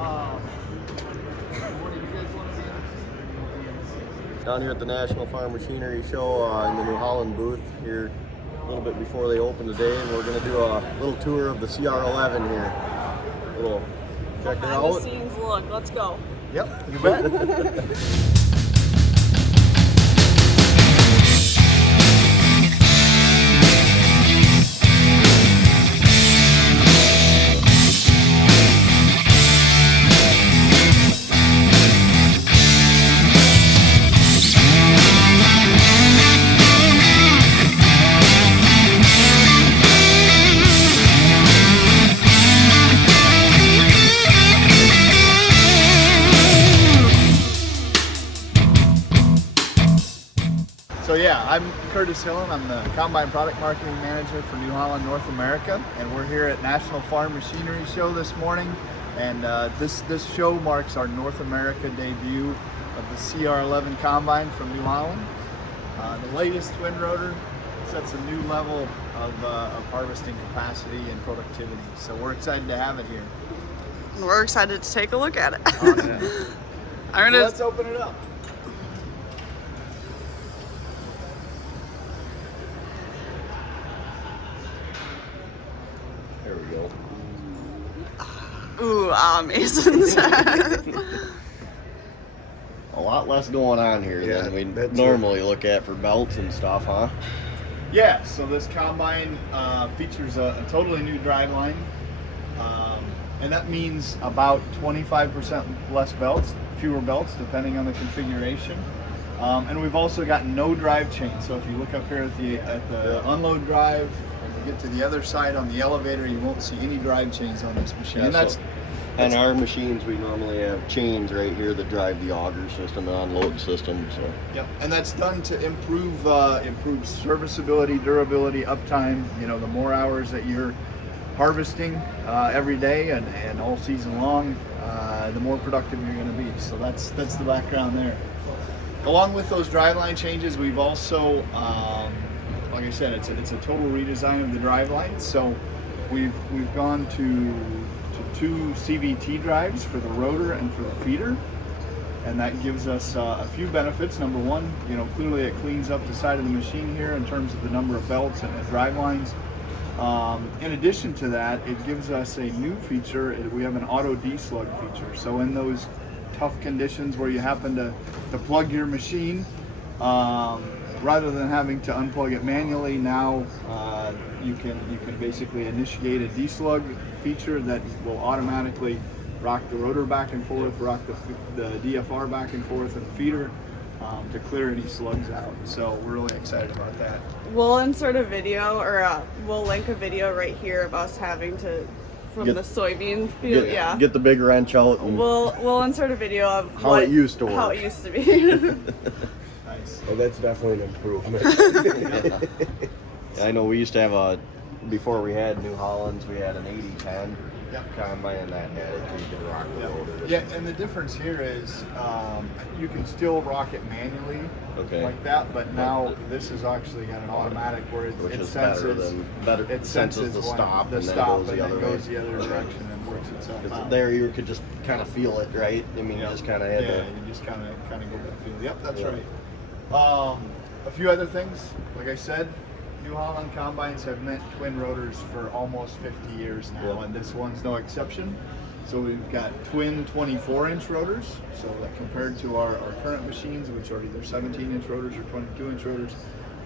What do you guys want to be? Down here at the National Farm Machinery Show in the New Holland booth here a little bit before they open today, and we're going to do a little tour of the CR11 here. Check it out. Behind the scenes look. Let's go. Yep, you bet. So yeah, I'm Curtis Hillen. I'm the Combine Product Marketing Manager for New Holland, North America, and we're here at National Farm Machinery Show this morning. And this show marks our North America debut of the CR11 Combine from New Holland. The latest twin rotor sets a new level of harvesting capacity and productivity. So we're excited to have it here. And we're excited to take a look at it. Awesome. So let's open it up. There we go. Ooh, amazing. A lot less going on here than we normally look at for belts and stuff, huh? Yeah, so this combine features a totally new driveline, and that means about 25% less belts, fewer belts, depending on the configuration. And we've also got no drive chain. So if you look up here at the unload drive, and you get to the other side on the elevator, you won't see any drive chains on this machine. Yeah, and on our machines, we normally have chains right here that drive the auger system and unload system. So. Yep, and that's done to improve serviceability, durability, uptime. You know, the more hours that you're harvesting every day and all season long, the more productive you're going to be. So that's the background there. Along with those driveline changes, we've also, like I said, it's a total redesign of the driveline. So we've gone to two CVT drives for the rotor and for the feeder, and that gives us a few benefits. Number one, you know, clearly it cleans up the side of the machine here in terms of the number of belts and the drive lines. In addition to that, it gives us a new feature. We have an auto deslug feature. So in those tough conditions where you happen to plug your machine, rather than having to unplug it manually, now you can basically initiate a deslug feature that will automatically rock the rotor back and forth, rock the DFR back and forth, and the feeder to clear any slugs out. So we're really excited about that. We'll insert a video, or we'll link a video right here of us having to the soybean field. Get the big wrench out. And We'll insert a video of how it used to work. How it used to be. Nice. Well, that's definitely an improvement. I know we used to have before we had New Hollands, we had an 80-10 combine, and that had you can rock the rotor. Yeah, and the difference here is you can still rock it manually like that, but now this has actually got an automatic where it senses the stop, and then goes the other direction and works itself out. There you could just kind of feel it, right? I mean, you just kind of had to. You just kind of get that feel. Yep, that's right. A few other things, like I said, New Holland combines have meant twin rotors for almost 50 years now, and this one's no exception. So we've got twin 24-inch rotors, so that compared to our current machines, which are either 17-inch rotors or 22-inch rotors,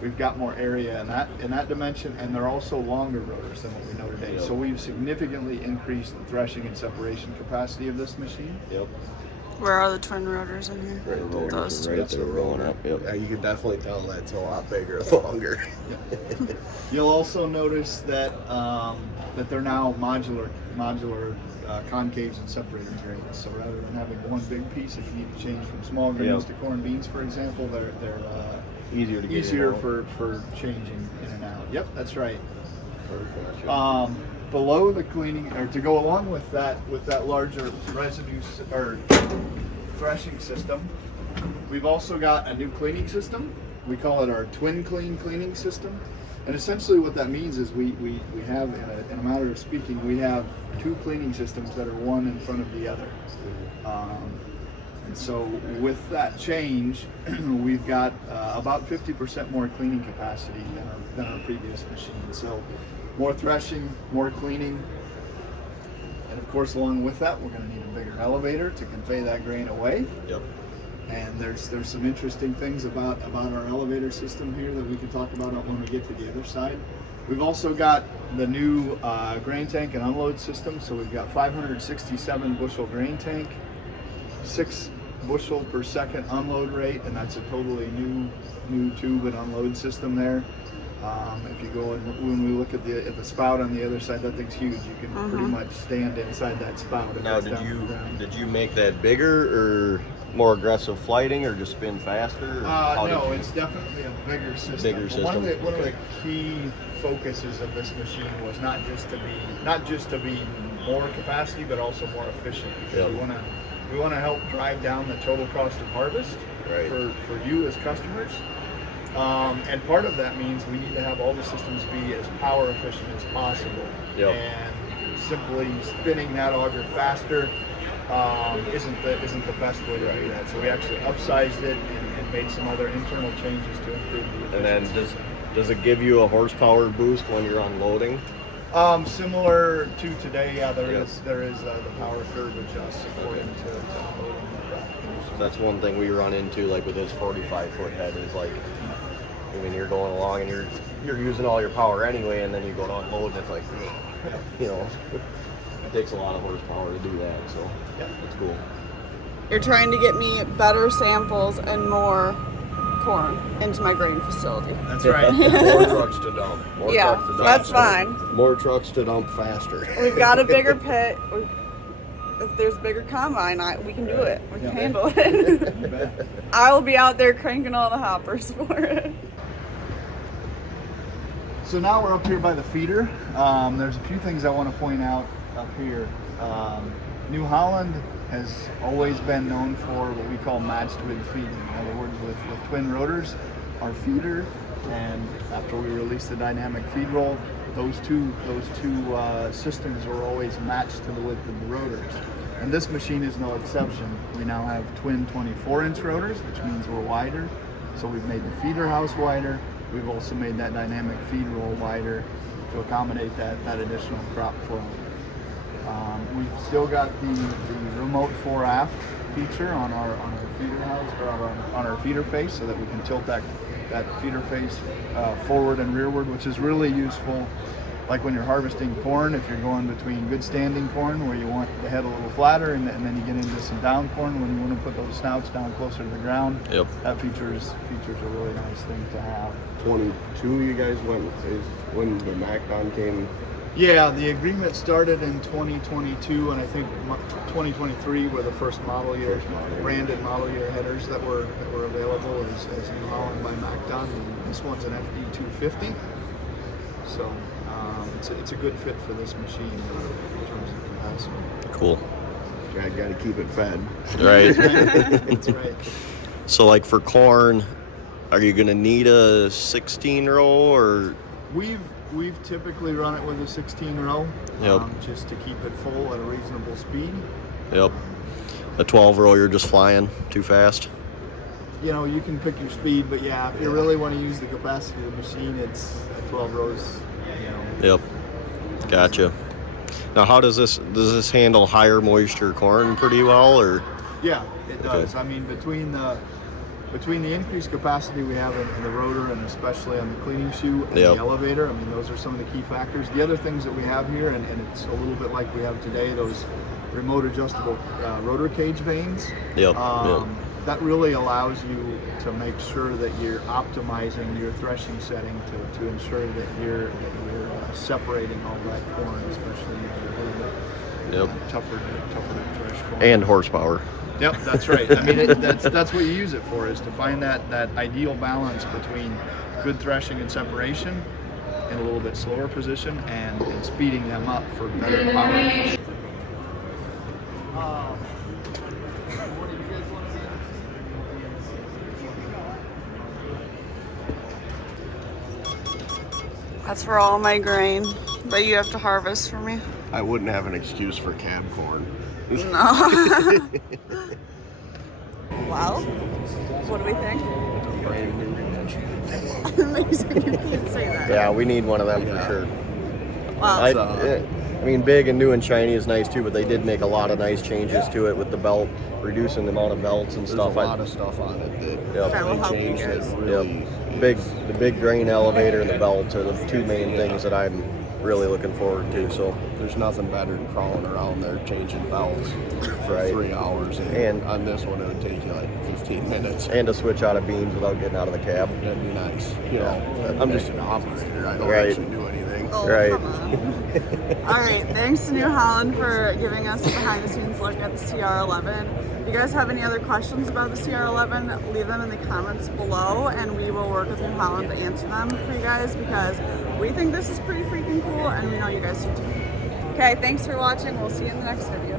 we've got more area in that dimension, and they're also longer rotors than what we know today. So we've significantly increased the threshing and separation capacity of this machine. Yep. Where are the twin rotors in here? Right there. Those Right there rolling up. Yep. Yeah, you can definitely tell that's a lot bigger and longer. You'll also notice that that they're now modular concaves and separator grains. So rather than having one big piece, if you need to change from small grains to corn beans, for example, they're easier for changing in and out. Yep, that's right. Perfect. Below the cleaning, or to go along with that larger residue or threshing system, we've also got a new cleaning system. We call it our twin cleaning system. And essentially what that means is we have, in a matter of speaking, we have two cleaning systems that are one in front of the other. And so with that change, we've got about 50% more cleaning capacity than our previous machine. So more threshing, more cleaning. And of course, along with that, we're going to need a bigger elevator to convey that grain away. Yep. And there's some interesting things about our elevator system here that we can talk about when we get to the other side. We've also got the new grain tank and unload system. So we've got 567 bushel grain tank, 6 bushel per second unload rate, and that's a totally new tube and unload system there. If you go and when we look at the spout on the other side, that thing's huge. You can pretty much stand inside that spout. Now, did you make that bigger or more aggressive flighting, or just spin faster? No, it's definitely a bigger system. Bigger system. One of the key focuses of this machine was not just to be more capacity, but also more efficient. Because we want to help drive down the total cost of harvest for you as customers. And part of that means we need to have all the systems be as power efficient as possible. Yep. And simply spinning that auger faster isn't the best way to do that. So we actually upsized it and made some other internal changes to improve the efficiency. And then does it give you a horsepower boost when you're unloading? Similar to today, there is the power curve adjusts according to unloading the crop. That's one thing we run into, like with this 45-foot head, is like, I mean, you're going along and you're using all your power anyway, and then you go to unload and it's like, you know, it takes a lot of horsepower to do that, so that's cool. You're trying to get me better samples and more corn into my grain facility. That's right. More trucks to dump. That's fine. More trucks to dump faster. We've got a bigger pit. If there's bigger combine, we can do it. We can handle it. I will be out there cranking all the hoppers for it. So now we're up here by the feeder. There's a few things I want to point out up here. New Holland has always been known for what we call matched with feeding. In other words, with twin rotors, our feeder, and after we released the dynamic feed roll, those two systems were always matched to the width of the rotors. And this machine is no exception. We now have twin 24-inch rotors, which means we're wider. So we've made the feeder house wider. We've also made that dynamic feed roll wider to accommodate that additional crop flow. We've still got the remote fore-aft feature on our feeder house, or on our feeder face, so that we can tilt that feeder face forward and rearward, which is really useful. Like when you're harvesting corn, if you're going between good standing corn where you want the head a little flatter, and then you get into some down corn when you want to put those snouts down closer to the ground. Yep. That features a really nice thing to have. 22, you guys went is when the MacDon came. Yeah, the agreement started in 2022, and I think 2023 were the first model year, branded model year headers that were available as New Holland by MacDon. And this one's an FD250, so it's a good fit for this machine in terms of capacity. Cool. I got to keep it fed. Right. That's right. So like for corn, are you going to need a 16 row or? We've typically run it with a 16 row, just to keep it full at a reasonable speed. Yep. A 12 row, you're just flying too fast. You know, you can pick your speed, but yeah, if you really want to use the capacity of the machine, it's 12 rows. Yep. Gotcha. Now, how does this handle higher moisture corn pretty well, or? Yeah, it does. Okay. I mean, between the increased capacity we have in the rotor, and especially on the cleaning chute and the elevator, I mean, those are some of the key factors. The other things that we have here, and it's a little bit like we have today, those remote adjustable rotor cage vanes. Yep. That really allows you to make sure that you're optimizing your threshing setting to ensure that you're separating all that corn, especially if you're a little bit tougher to thresh corn. And horsepower. Yep, that's right. I mean, that's what you use it for, is to find that ideal balance between good threshing and separation in a little bit slower position and speeding them up for better power efficiency. That's for all my grain that you have to harvest for me. I wouldn't have an excuse for cab corn. No. Well, what do we think? Brand new invention. Amazing. You can't say that. Yeah, we need one of them for sure. Wow. I mean, big and new and shiny is nice too, but they did make a lot of nice changes to it with the belt, reducing the amount of belts and There's stuff. a lot of stuff on it that Yep. That will help you changed it guys. really. The big grain elevator and the belt are the two main things that I'm really looking forward to. So There's nothing better than crawling around there changing belts for Right. 3 hours. And- on this one, it would take you like 15 minutes. and to switch out of beans without getting out of the cab. That'd be nice. You Yeah. know, I'm just an operator. I don't Right. actually do anything. Oh, Right. come on. All right, thanks to New Holland for giving us a behind-the-scenes look at the CR11. If you guys have any other questions about the CR11, leave them in the comments below, and we will work with New Holland to answer them for you guys because we think this is pretty freaking cool, and we know you guys do too. Okay, thanks for watching. We'll see you in the next video.